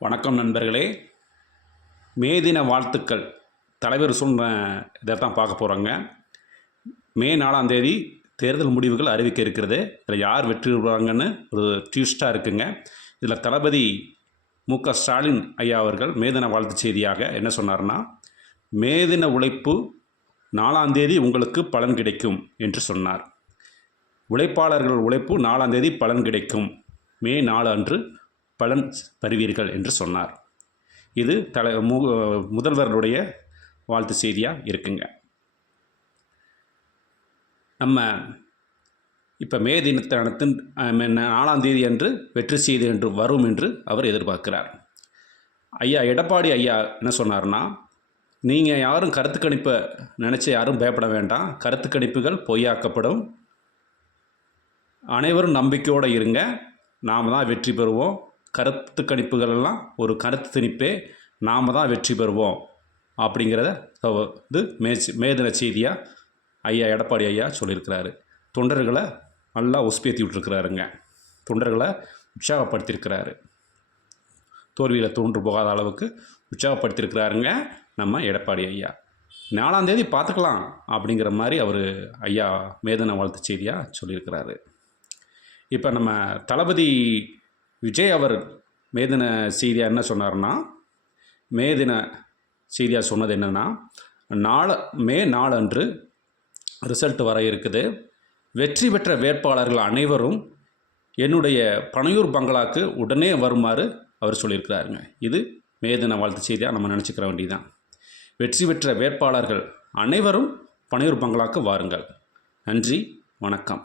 வணக்கம் நண்பர்களே. மே தின வாழ்த்துக்கள். தலைவர் சொன்ன இதை தான் பார்க்க போகிறோங்க. மே 4ஆம் தேதி தேர்தல் முடிவுகள் அறிவிக்க இருக்கிறது. இதில் யார் வெற்றி பெறுவாங்கன்னு ஒரு ட்விஸ்ட்டாக இருக்குங்க. இதில் தளபதி மு.க. ஸ்டாலின் ஐயா அவர்கள் மே தின வாழ்த்து செய்தியாக என்ன சொன்னார்னா, மே தின உழைப்பு 4ஆம் தேதி உங்களுக்கு பலன் கிடைக்கும் என்று சொன்னார். உழைப்பாளர்கள் உழைப்பு 4ஆம் தேதி பலன் கிடைக்கும், மே 4 அன்று பலன் பெறுவீர்கள் என்று சொன்னார். இது முதல்வருடைய வாழ்த்து செய்தியாக இருக்குங்க. நம்ம இப்போ மே தினத்தின் 4ஆம் தேதி அன்று வெற்றி செய்தி என்று வரும் என்று அவர் எதிர்பார்க்கிறார். ஐயா எடப்பாடி ஐயா என்ன சொன்னார்னா, நீங்கள் யாரும் கருத்து கணிப்பை நினச்சி யாரும் பயப்பட வேண்டாம். கருத்து கணிப்புகள் பொய்யாக்கப்படும். அனைவரும் நம்பிக்கையோடு இருங்க, நாம் தான் வெற்றி பெறுவோம். கருத்து கணிப்புகளெல்லாம் ஒரு கருத்து திணிப்பே, நாம் தான் வெற்றி பெறுவோம் அப்படிங்கிறத இது மே தின செய்தியாக ஐயா எடப்பாடி ஐயா சொல்லியிருக்கிறாரு. தொண்டர்களை நல்லா உஸ்பேத்தி விட்டுருக்கிறாருங்க. தொண்டர்களை உற்சாகப்படுத்தியிருக்கிறாரு. தோல்வியில் தோன்று போகாத அளவுக்கு உற்சாகப்படுத்தியிருக்கிறாருங்க நம்ம எடப்பாடி ஐயா. 4ஆம் தேதி பார்த்துக்கலாம் அப்படிங்கிற மாதிரி அவர் ஐயா மேதின வாழ்த்து செய்தியாக சொல்லியிருக்கிறாரு. இப்போ நம்ம தளபதி விஜய் அவர் மேதின செய்தியாக என்ன சொன்னார்னா, மேதின செய்தியாக சொன்னது என்னென்னா, மே 4 அன்று ரிசல்ட் வர இருக்குது. வெற்றி பெற்ற வேட்பாளர்கள் அனைவரும் என்னுடைய பனையூர் பங்களாக்கு உடனே வருமாறு அவர் சொல்லியிருக்கிறாருங்க. இது மேதின வாழ்த்து செய்தியாக நம்ம நினச்சிக்கிற வேண்டியதுதான். வெற்றி பெற்ற வேட்பாளர்கள் அனைவரும் பனையூர் பங்களாக்கு வாருங்கள். நன்றி, வணக்கம்.